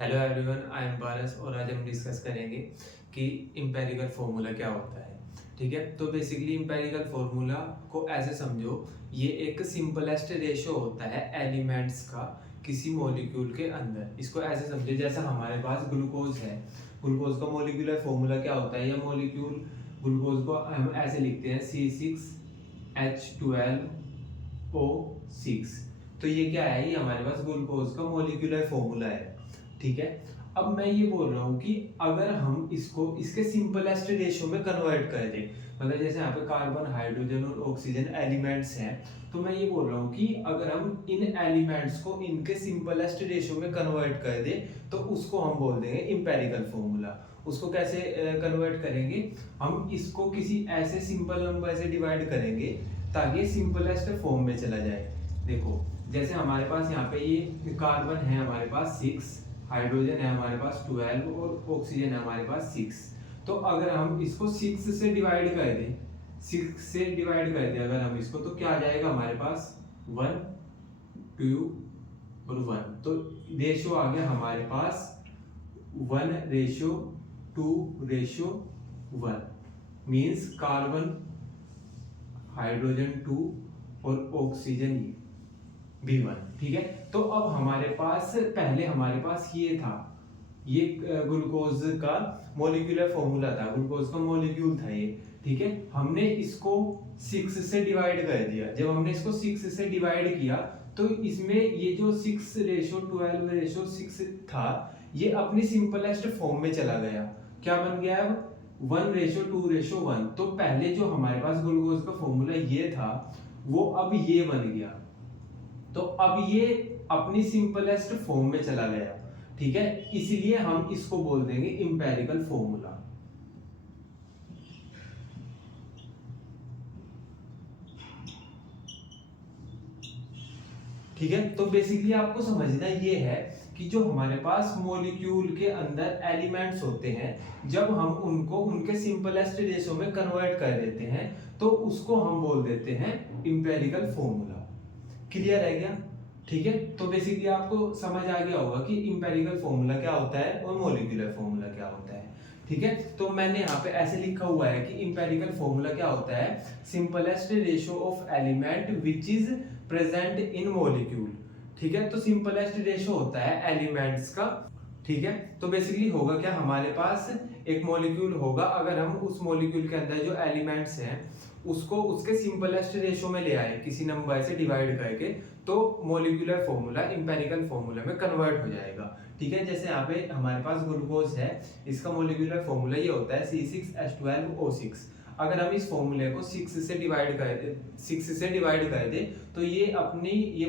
Hello everyone, I am पारस और आज हम डिस्कस करेंगे कि इम्पेरिकल फॉर्मूला क्या होता है। ठीक है, तो बेसिकली इम्पेरिकल फॉर्मूला को ऐसे समझो, ये एक सिंपलेस्ट रेशो होता है एलिमेंट्स का किसी मॉलिक्यूल के अंदर। इसको ऐसे समझो जैसे हमारे पास ग्लूकोज है, ग्लूकोज का मॉलिक्यूलर फॉर्मूला क्या होता है, या मॉलिक्यूल ग्लूकोज को हम ऐसे लिखते हैं C6H12O6। तो ये क्या है, ये हमारे पास ग्लूकोज का मॉलिक्यूलर फॉर्मूला है। ठीक है, अब मैं ये बोल रहा हूँ कि अगर हम इसको इसके सिंपलेस्ट रेशियो में कन्वर्ट कर दें, मतलब जैसे यहाँ पे कार्बन, हाइड्रोजन और ऑक्सीजन एलिमेंट्स हैं, तो मैं ये बोल रहा हूँ कि अगर हम इन एलिमेंट्स को इनके सिंपलेस्ट रेशियो में कन्वर्ट कर दें तो उसको हम बोल देंगे इम्पेरिकल फॉर्मूला। उसको कैसे कन्वर्ट करेंगे, हम इसको किसी ऐसे सिंपल नंबर से डिवाइड करेंगे ताकि सिंपलेस्ट फॉर्म में चला जाए। देखो, जैसे हमारे पास यहाँ पे ये कार्बन है हमारे पास 6, हाइड्रोजन है हमारे पास 12 और ऑक्सीजन है हमारे पास 6। तो अगर हम इसको 6 से डिवाइड कर दें, 6 से डिवाइड कर दें अगर हम इसको, तो क्या आ जाएगा हमारे पास 1 2 और 1। तो रेशियो आ गया हमारे पास 1:2:1, मीन्स कार्बन, हाइड्रोजन 2 और ऑक्सीजन भी 1। ठीक है, तो अब हमारे पास पहले हमारे पास ये था, ये ग्लूकोज का मॉलिक्यूलर फॉर्मूला था, ग्लूकोज का मॉलिक्यूल था ये। ठीक है, हमने इसको 6 से डिवाइड कर दिया। जब हमने इसको 6 से डिवाइड किया तो इसमें ये जो 6:12:6 था, ये अपनी सिंपलेस्ट फॉर्म में चला गया। क्या बन गया अब 1:2:1। तो पहले जो हमारे पास ग्लूकोज का फॉर्मूला ये था, वो अब ये बन गया। तो अब ये अपनी सिंपलेस्ट फॉर्म में चला गया। ठीक है, इसलिए हम इसको बोल देंगे इंपेरिकल फॉर्मूला। ठीक है, तो बेसिकली आपको समझना ये है कि जो हमारे पास मॉलिक्यूल के अंदर एलिमेंट्स होते हैं, जब हम उनको उनके सिंपलेस्ट रेशो में कन्वर्ट कर देते हैं तो उसको हम बोल देते हैं इंपेरिकल फॉर्मूला। क्लियर है क्या? ठीक है, तो बेसिकली आपको समझ आ गया होगा कि इंपेरिकल फॉर्मूला क्या होता है और मॉलिक्यूलर फॉर्मूला क्या होता है। ठीक है, तो मैंने यहाँ पे ऐसे लिखा हुआ है कि इंपेरिकल फॉर्मूला क्या होता है, simplest ratio of element which is present in molecule. ठीक है, तो सिंपलेस्ट रेशियो होता है एलिमेंट्स का। ठीक है, तो बेसिकली होगा क्या, हमारे पास एक मॉलिक्यूल होगा, अगर हम उस मॉलिक्यूल के अंदर जो एलिमेंट्स हैं उसको उसके सिंपलेस्ट रेशियो में ले आए किसी नंबर से डिवाइड करके, तो मॉलिक्यूलर फॉर्मूला इंपेरिकल फॉर्मूला में कन्वर्ट हो जाएगा। ठीक है, जैसे यहाँ पे हमारे पास ग्लूकोज है, इसका मॉलिक्यूलर फॉर्मूला ये होता है C6H12O6। अगर हम इस फॉर्मूले को 6 से डिवाइड कर दे तो ये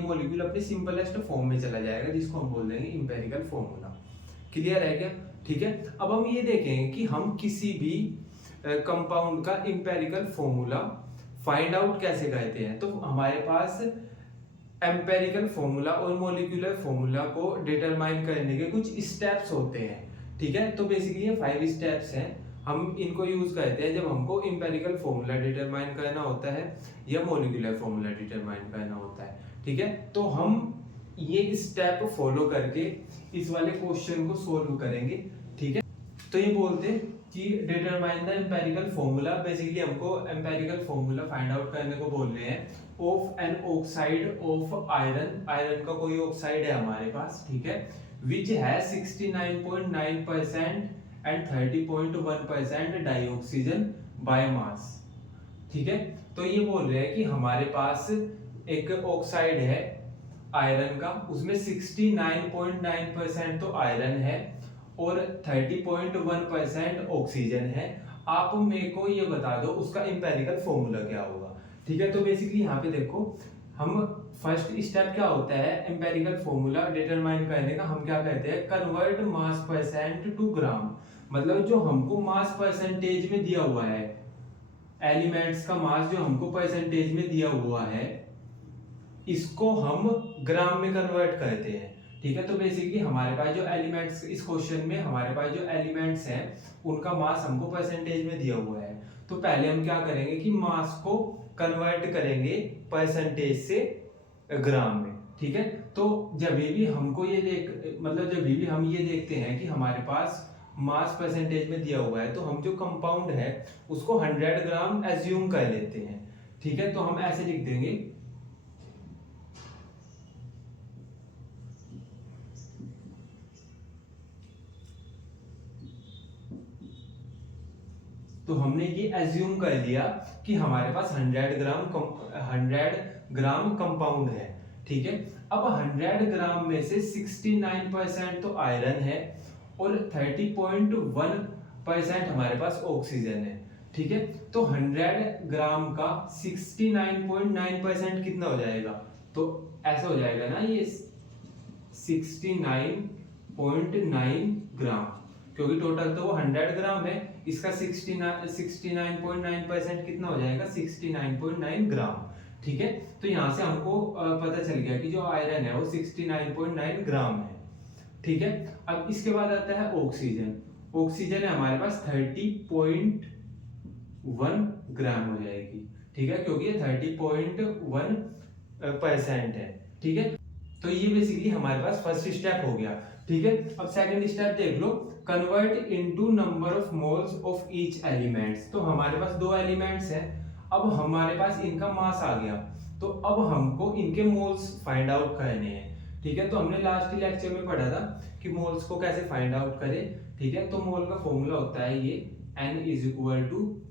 मॉलिक्यूल अपनी सिंपलेस्ट फॉर्म में चला जाएगा, जिसको हम बोल देंगे इंपेरिकल फॉर्मूला। क्लियर है क्या? ठीक है, अब हम ये देखेंगे कि हम किसी भी कंपाउंड का इंपेरिकल फॉर्मूला फाइंड आउट कैसे करते हैं। तो हमारे पास एम्पेरिकल फॉर्मूला और मॉलिक्यूलर फॉर्मूला को डिटरमाइन करने के कुछ स्टेप्स होते हैं। ठीक है, तो बेसिकली ये 5 स्टेप्स हैं, हम इनको यूज करते हैं जब हमको इंपेरिकल फॉर्मूला डिटरमाइन करना होता है या मॉलिक्यूलर फॉर्मूला डिटरमाइन करना होता है। ठीक है, तो हम ये स्टेप फॉलो करके इस वाले क्वेश्चन को सोल्व करेंगे। ठीक है, तो ये बोलते हैं कि determine the empirical formula. Basically हमको एम्पेरिकल फॉर्मूला फाइंड आउट करने को बोल रहे हैं of an oxide of iron. Iron का कोई ऑक्साइड है हमारे पास, ठीक है, विच है 69.9% एंड 30.1% डाइऑक्सीजन बाय मास। ठीक है, तो ये बोल रहे हैं कि हमारे पास एक ऑक्साइड है आयरन का, उसमें 69.9% तो आयरन है और 30.1% ऑक्सीजन है। आप मेरे को ये बता दो उसका इंपेरिकल फॉर्मूला क्या होगा। ठीक है, तो बेसिकली यहाँ पे देखो, हम फर्स्ट स्टेप क्या होता है इंपेरिकल फॉर्मूला डिटरमाइन करने का, हम क्या कहते हैं, कन्वर्ट मास परसेंट टू ग्राम। मतलब जो हमको मास परसेंटेज में दिया हुआ है, एलिमेंट्स का मास जो हमको परसेंटेज में दिया हुआ है, इसको हम ग्राम में कन्वर्ट करते हैं। ठीक है, तो बेसिकली हमारे पास जो एलिमेंट्स, इस क्वेश्चन में हमारे पास जो एलिमेंट्स हैं उनका मास हमको परसेंटेज में दिया हुआ है। तो पहले हम क्या करेंगे कि मास को कन्वर्ट करेंगे परसेंटेज से ग्राम में। ठीक है, तो तो जब भी हमको ये मतलब जब भी हम ये देखते हैं कि हमारे पास मास परसेंटेज में दिया हुआ है, तो हम जो कंपाउंड है उसको 100 ग्राम एज्यूम कर लेते हैं। ठीक है, तो हम ऐसे लिख देंगे, तो हमने ये एज्यूम कर लिया कि हमारे पास 100 ग्राम कंपाउंड है। ठीक है, अब 100 ग्राम में से 69% तो आयरन है और 30.1% हमारे पास ऑक्सीजन है। ठीक है, तो 100 ग्राम का 69.9% कितना हो जाएगा? तो ऐसा हो जाएगा ना, ये 69.9 ग्राम, क्योंकि टोटल तो वो 100 ग्राम है, इसका 69.9% कितना हो जाएगा? 69.9 ग्राम। ठीक है, तो यहाँ से हमको पता चल गया कि जो आयरन है वो 69.9 ग्राम है। ठीक है, अब इसके बाद आता है ऑक्सीजन। ऑक्सीजन है हमारे पास 30.1 ग्राम हो जाएगी। ठीक है, क्योंकि ये 30.1% है। ठीक है, तो ये बेसिकली हमारे पास फर्स्ट स्टेप हो गया। ठीक है, अब सेकंड स्टेप देख लो, convert into number of moles of each elements. तो हमारे पास दो एलिमेंट्स हैं, अब हमारे पास इनका मास आ गया, तो अब हमको इनके मोल्स फाइंड आउट करने हैं। ठीक है, तो हमने लास्ट लेक्चर में पढ़ा था कि मोल्स को कैसे फाइंड आउट करें। ठीक है, तो मोल का फॉर्मूला होता है ये N is equal to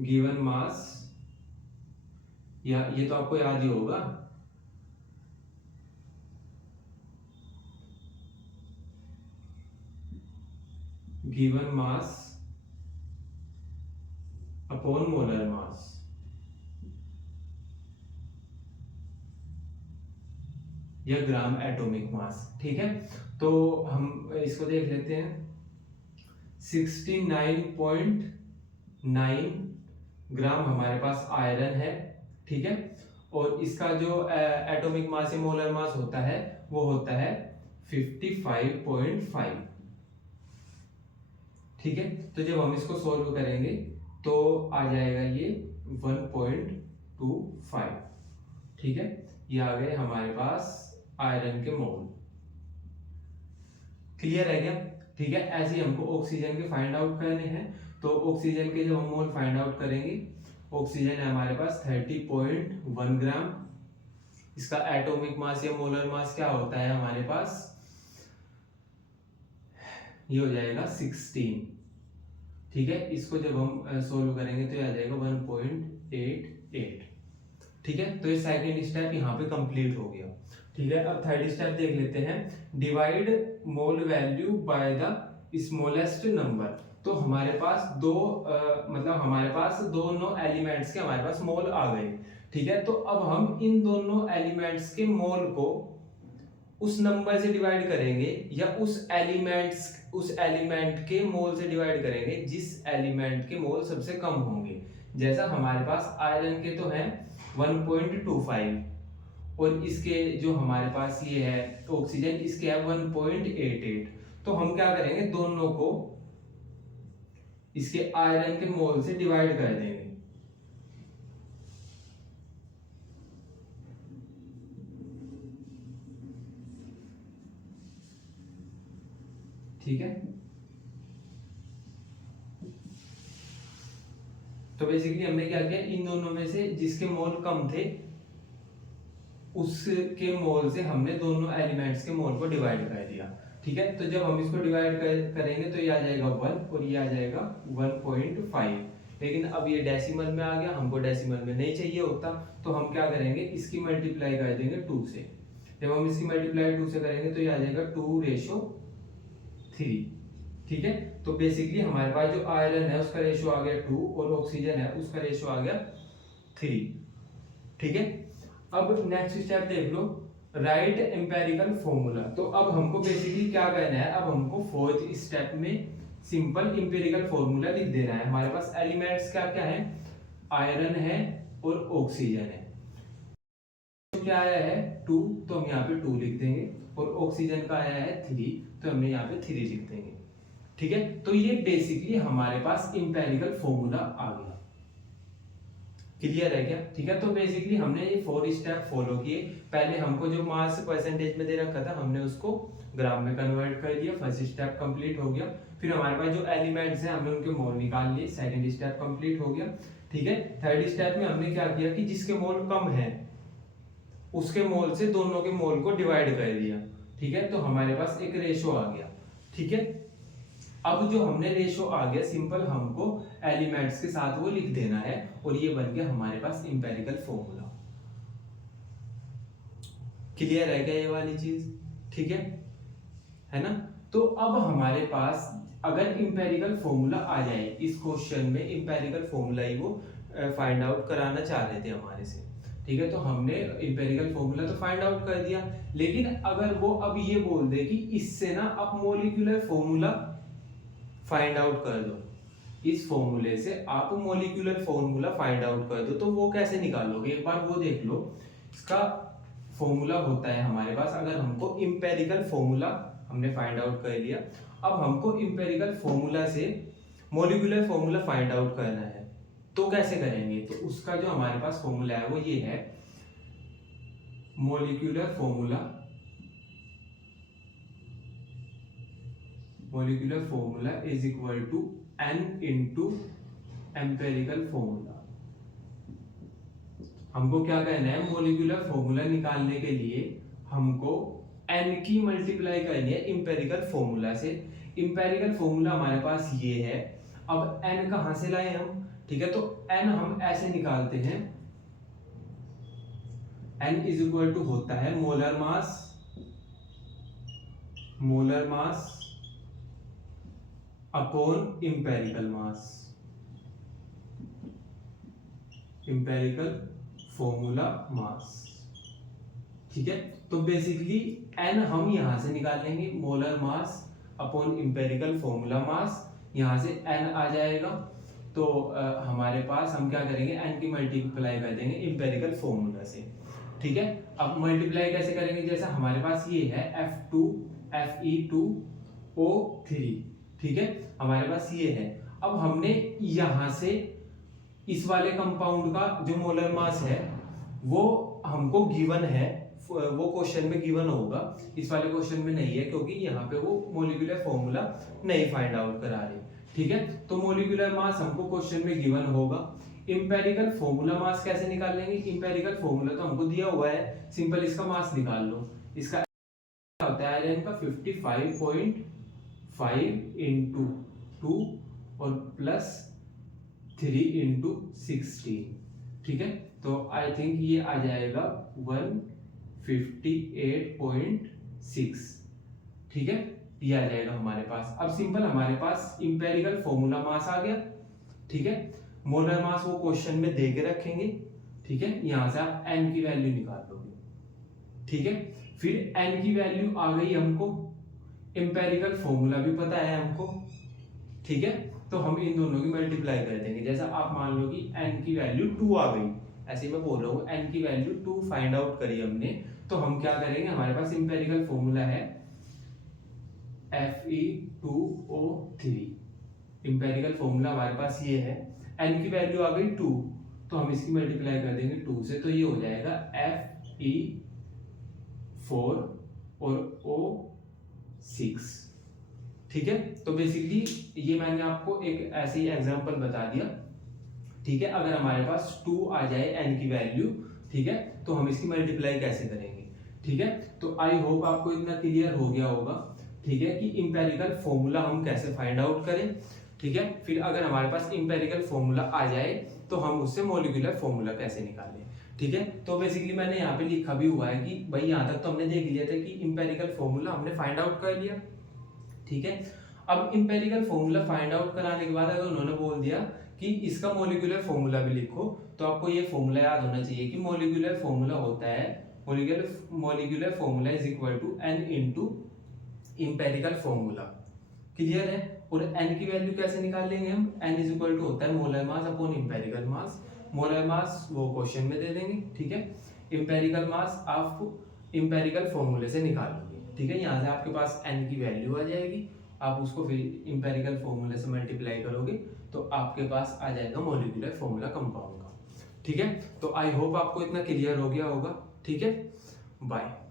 given mass, या ये तो आपको याद ही होगा, given mass upon molar mass. या ग्राम एटॉमिक मास। ठीक है, तो हम इसको देख लेते हैं, 69.9 ग्राम हमारे पास आयरन है। ठीक है, और इसका जो एटॉमिक मास या मोलर मास होता है वो होता है 55.5। ठीक है, तो जब हम इसको सोल्व करेंगे तो आ जाएगा ये 1.25। ठीक है, ये आ गए हमारे पास आयरन के मोल। क्लियर है क्या? ठीक है, ऐसे ही हमको ऑक्सीजन के फाइंड आउट करने हैं। तो ऑक्सीजन के जब हम मोल फाइंड आउट करेंगे, ऑक्सीजन है हमारे पास 30.1 ग्राम, इसका एटॉमिक मास या मोलर मास क्या होता है हमारे पास? ये हो जाएगा 16। ठीक है, इसको जब हम सोल्व करेंगे तो ये आ जाएगा 1.88। ठीक है, तो ये सेकंड स्टेप यहाँ पे कंप्लीट हो गया। ठीक है, अब थर्ड स्टेप देख लेते हैं, divide mole value by the smallest number. तो हमारे पास मतलब हमारे पास दोनों एलिमेंट्स के हमारे पास मोल आ गए। ठीक है, तो अब हम इन दोनों एलिमेंट्स के मोल को उस नंबर से डिवाइड करेंगे या उस एलिमेंट के मोल से डिवाइड करेंगे जिस एलिमेंट के मोल सबसे कम होंगे। जैसा हमारे पास आयरन के तो हैं 1.25, और इसके जो हमारे पास ये है ऑक्सीजन, इसके है 1.88। तो हम क्या करेंगे, दोनों को इसके आयरन के मोल से डिवाइड कर देंगे। ठीक है, तो बेसिकली हमने क्या किया, इन दोनों में से जिसके मोल कम थे उसके मोल से हमने दोनों एलिमेंट्स के मोल को डिवाइड कर दिया। ठीक है, तो जब हम इसको डिवाइड करेंगे तो ये आ जाएगा 1 और ये आ जाएगा 1.5। लेकिन अब ये डेसिमल में आ गया, हमको डेसिमल में नहीं चाहिए होता, तो हम क्या करेंगे, इसकी मल्टीप्लाई कर देंगे 2 से। जब हम इसकी मल्टीप्लाई 2 से करेंगे तो ये आ जाएगा 2:3। ठीक है, तो बेसिकली हमारे पास जो आयरन है उसका रेशियो आ गया 2 और ऑक्सीजन है उसका रेशियो आ गया 3। ठीक है, अब नेक्स्ट स्टेप देख लो, राइट एम्पेरिकल फॉर्मूला। तो अब हमको बेसिकली क्या करना है, अब हमको फोर्थ स्टेप में सिंपल एम्पेरिकल फॉर्मूला लिख देना है। हमारे पास एलिमेंट्स क्या क्या है, आयरन है और ऑक्सीजन है। तो क्या आया है 2, तो हम यहाँ पे 2 लिख देंगे, और ऑक्सीजन का आया है 3, तो हमने यहाँ पे 3 लिख देंगे। ठीक है, तो ये बेसिकली हमारे पास एम्पेरिकल फॉर्मूला आ गया। क्लियर है क्या? ठीक है, तो बेसिकली हमने ये 4 स्टेप फॉलो किए। पहले हमको जो मास परसेंटेज में दे रखा था हमने उसको ग्राम में कन्वर्ट कर दिया, फर्स्ट स्टेप कंप्लीट हो गया। फिर हमारे पास जो एलिमेंट्स हैं हमने उनके मोल निकाल लिए, सेकंड स्टेप कंप्लीट हो गया। ठीक है, थर्ड स्टेप में हमने क्या किया कि जिसके मोल कम है उसके मोल से दोनों के मोल को डिवाइड कर दिया। ठीक है, तो हमारे पास एक रेशो आ गया। ठीक है, अब जो हमने रेशो आ गया सिंपल हमको एलिमेंट्स के साथ वो लिख देना है और ये बन गया हमारे पास इंपेरिकल फॉर्मूला। क्लियर है क्या ये वाली चीज? ठीक है ना? तो अब हमारे पास अगर इंपेरिकल फॉर्मूला आ जाए, इस क्वेश्चन में इंपेरिकल फॉर्मूला ही वो फाइंड आउट कराना चाह रहे थे हमारे से। ठीक है, तो हमने इंपेरिकल फॉर्मूला तो फाइंड आउट कर दिया, लेकिन अगर वो अब ये बोल दे कि इससे ना आप मॉलिक्यूलर फॉर्मूला फाइंड आउट कर दो, इस फॉर्मूले से आप मॉलिक्यूलर फॉर्मूला फाइंड आउट कर दो, तो वो कैसे निकालोगे? एक बार वो देख लो। इसका फॉर्मूला होता है हमारे पास, अगर हमको इंपेरिकल फॉर्मूला हमने फाइंड आउट कर लिया, अब हमको इंपेरिकल फॉर्मूला से मॉलिक्यूलर फॉर्मूला फाइंड आउट करना है, तो कैसे करेंगे? तो उसका जो हमारे पास फॉर्मूला है वो ये है, molecular formula is equal to n into empirical formula. हमको क्या कहना है? मॉलिक्यूलर फॉर्मूला निकालने के लिए हमको n की मल्टीप्लाई करनी है इंपेरिकल फॉर्मूला से। इंपेरिकल फॉर्मूला हमारे पास ये है। अब n कहां से लाए हम? ठीक है, तो n हम ऐसे निकालते हैं, n इज इक्वल टू होता है मोलर मास अपॉन इंपेरिकल मास, इंपेरिकल फॉर्मूला मास। ठीक है, तो बेसिकली n हम यहां से निकालेंगे, molar mass upon empirical formula mass, यहां से n आ जाएगा। तो हमारे पास हम क्या करेंगे? n की मल्टीप्लाई कर देंगे इंपेरिकल फॉर्मूला से। ठीक है, अब मल्टीप्लाई कैसे करेंगे? जैसा हमारे पास ये है Fe2O3। ठीक है, हमारे पास ये है। अब हमने यहां से इस वाले कंपाउंड का जो मोलर मास है वो हमको गिवन है, वो क्वेश्चन में गिवन होगा, इस वाले क्वेश्चन में नहीं है क्योंकि यहाँ पे वो मॉलिक्यूलर फॉर्मूला नहीं फाइंड आउट करा रहे। ठीक है, तो मॉलिक्यूलर मास हमको क्वेश्चन में गिवन होगा। इंपेरिकल फॉर्मूला मास कैसे निकालेंगे? इंपेरिकल फॉर्मूला तो हमको दिया हुआ है, सिंपल इसका मास निकाल लो। इसका होता है आयरन का 55.5 इंटू 2 और प्लस 3 इंटू 16। ठीक है, तो आई थिंक ये आ जाएगा 158.6। ठीक है, ये आ जाएगा हमारे पास। अब सिंपल हमारे पास इंपेरिकल फॉर्मूला मास आ गया। ठीक है, मोलर मास वो क्वेश्चन में दे के रखेंगे। ठीक है, यहां से आप n की वैल्यू निकाल लोगे। ठीक है, फिर n की वैल्यू आ गई हमको, इंपेरिकल फॉर्मूला भी पता है हमको। ठीक है, तो हम इन दोनों की मल्टीप्लाई कर देंगे। जैसा आप मान लो कि n की वैल्यू 2 आ गई, ऐसे मैं बोल रहा हूँ, n की वैल्यू 2 फाइंड आउट करी हमने, तो हम क्या करेंगे? हमारे पास इंपेरिकल फॉर्मूला है Fe2O3। इंपेरिकल फॉर्मूला हमारे पास ये है, n की वैल्यू आ गई 2, तो हम इसकी मल्टीप्लाई कर देंगे 2 से, तो ये हो जाएगा Fe4 और O6। ठीक है, तो बेसिकली ये मैंने आपको एक ऐसे ही एग्जांपल बता दिया। ठीक है, अगर हमारे पास 2 आ जाए n की वैल्यू, ठीक है, तो हम इसकी मल्टीप्लाई कैसे करेंगे? ठीक है, तो आई होप आपको इतना क्लियर हो गया होगा। ठीक है, कि इंपेरिकल फॉर्मूला हम कैसे फाइंड आउट करें। ठीक है, फिर अगर हमारे पास इंपेरिकल फॉर्मूला आ जाए तो हम उससे मॉलिक्यूलर फॉर्मूला कैसे निकालें। ठीक है, तो बेसिकली मैंने यहाँ पे लिखा भी हुआ है कि भाई यहाँ तक तो हमने देख लिया था कि इंपेरिकल फॉर्मूला हमने फाइंड आउट कर लिया। ठीक है, अब इंपेरिकल फॉर्मूला फाइंड आउट कराने के बाद अगर उन्होंने बोल दिया कि इसका मॉलिक्यूलर फॉर्मूला भी लिखो, तो आपको ये फॉर्मूला याद होना चाहिए कि मॉलिक्यूलर फॉर्मूला होता है, molecular formula is equal to n into empirical formula. Clear है? और n की वैल्यू कैसे निकाल लेंगे हम? n इज इक्वल टू होता है मोलर मास अपॉन इंपेरिकल मास। मोलर मास वो क्वेश्चन में दे देंगे। ठीक है, इंपेरिकल मास आप इंपेरिकल फॉर्मूले से निकालोगे। ठीक है, यहाँ से आपके पास n की वैल्यू आ जाएगी, आप उसको फिर इंपेरिकल फॉर्मूले से मल्टीप्लाई करोगे तो आपके पास आ जाएगा मॉलिक्यूलर फॉर्मूला कंपाउंड का। ठीक है, तो आई होप आपको इतना क्लियर हो गया होगा। ठीक है, बाय।